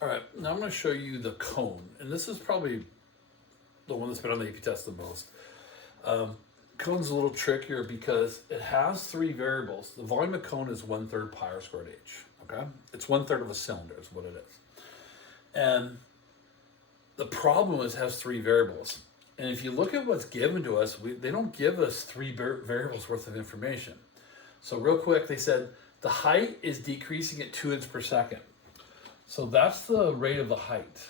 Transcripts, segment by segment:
All right, now I'm going to show you the cone, and this is probably the one that's been on the AP test the most. Um, Cone's a little trickier because it has three variables. The volume of cone is 1/3 pi r squared h. Okay, it's 1/3 of a cylinder is what it is. And the problem is it has three variables. And if you look at what's given to us, they don't give us three variables worth of information. So real quick, they said the height is decreasing at 2 inches per second. So that's the rate of the height.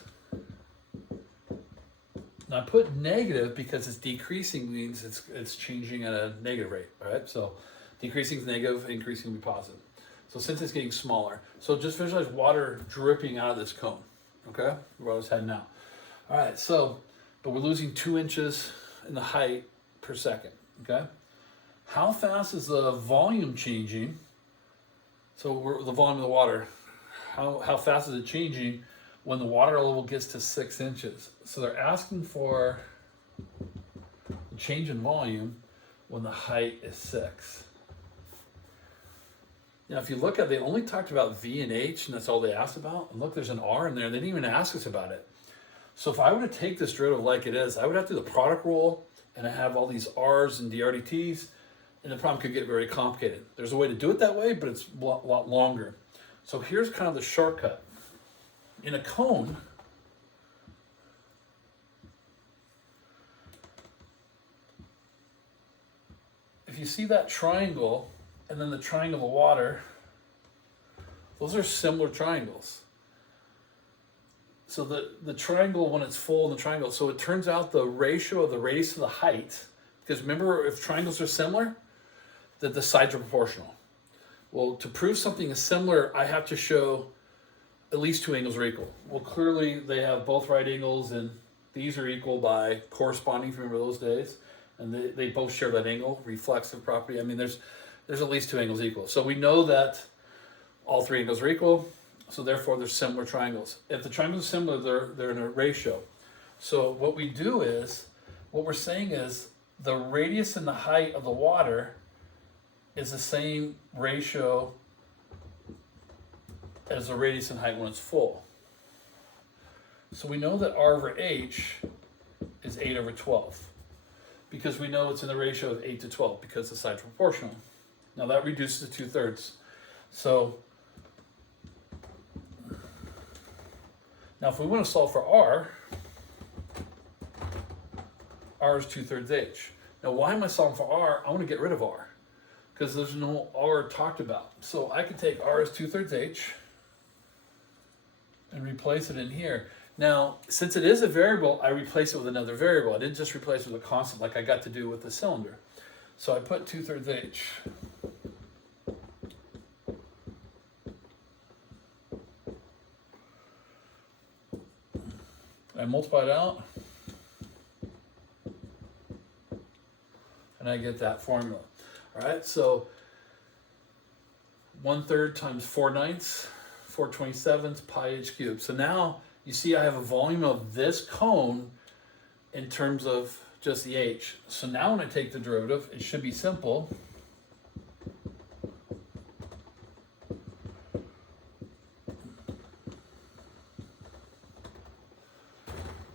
Now I put negative because it's decreasing means it's changing at a negative rate, all right? So decreasing is negative, increasing will be positive. So since it's getting smaller, so just visualize water dripping out of this cone, okay? Where I was heading out. All right, so, but we're losing 2 inches in the height per second, okay? How fast is the volume changing? So the volume of the water, how fast is it changing when the water level gets to 6 inches? So they're asking for the change in volume when the height is 6. Now, if you look at, they only talked about V and H, and that's all they asked about. And look, there's an R in there. They didn't even ask us about it. So if I were to take this derivative like it is, I would have to do the product rule, and I have all these R's and DRDTs, and the problem could get very complicated. There's a way to do it that way, but it's a lot longer. So here's kind of the shortcut. In a cone, if you see that triangle and then the triangle of water, those are similar triangles. So the triangle, when it's full in the triangle, so it turns out the ratio of the radius to the height, because remember, if triangles are similar, that the sides are proportional. Well, to prove something is similar, I have to show at least two angles are equal. Well, clearly they have both right angles, and these are equal by corresponding, if you remember those days, and they both share that angle, reflexive property. I mean, there's at least two angles equal. So we know that all three angles are equal, so therefore they're similar triangles. If the triangles are similar, they're in a ratio. So what we do is, what we're saying is the radius and the height of the water is the same ratio as the radius and height when it's full. So we know that R over H is 8 over 12 because we know it's in the ratio of 8 to 12 because the sides are proportional. Now that reduces to 2/3. So now if we want to solve for R is 2/3 H. Now why am I solving for R? I want to get rid of R because there's no R talked about. So I could take R as 2/3 H and replace it in here. Now, since it is a variable, I replace it with another variable. I didn't just replace it with a constant like I got to do with the cylinder. So I put 2/3 H. I multiply it out, and I get that formula. All right, so 1/3 times 4/9, 4/27 pi h cubed. So now you see I have a volume of this cone in terms of just the h. So now when I take the derivative, it should be simple.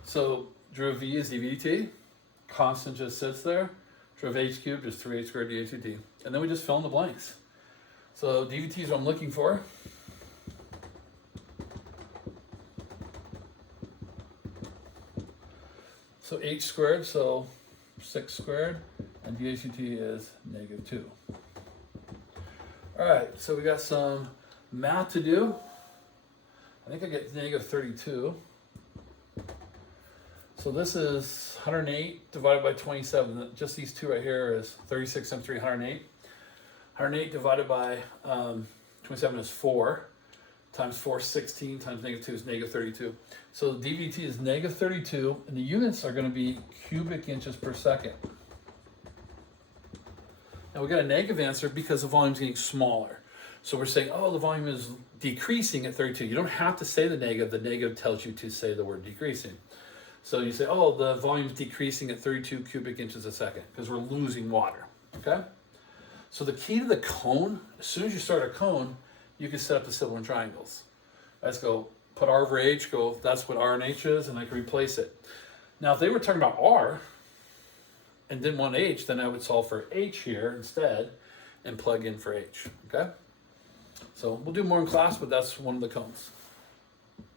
So derivative v is dvdt, constant just sits there. Derivative h cubed is 3h squared dh/dt. And then we just fill in the blanks. So dvt is what I'm looking for. So h squared, so 6 squared, and dh/dt is -2. All right, so we got some math to do. I think I get -32. So this is 108 divided by 27. Just these two right here is 36 times 3, 108. 108 divided by 27 is 4. Times 4, 16, times -2 is -32. So dvt is -32, and the units are going to be cubic inches per second. Now we got a negative answer because the volume is getting smaller. So we're saying, oh, the volume is decreasing at 32. You don't have to say the negative. The negative tells you to say the word decreasing. So you say, oh, the volume is decreasing at 32 cubic inches a second because we're losing water, okay? So the key to the cone, as soon as you start a cone, you can set up the symbol in triangles. Let's go put R over H, go, that's what R and H is, and I can replace it. Now, if they were talking about R and didn't want H, then I would solve for H here instead and plug in for H, okay? So we'll do more in class, but that's one of the cones.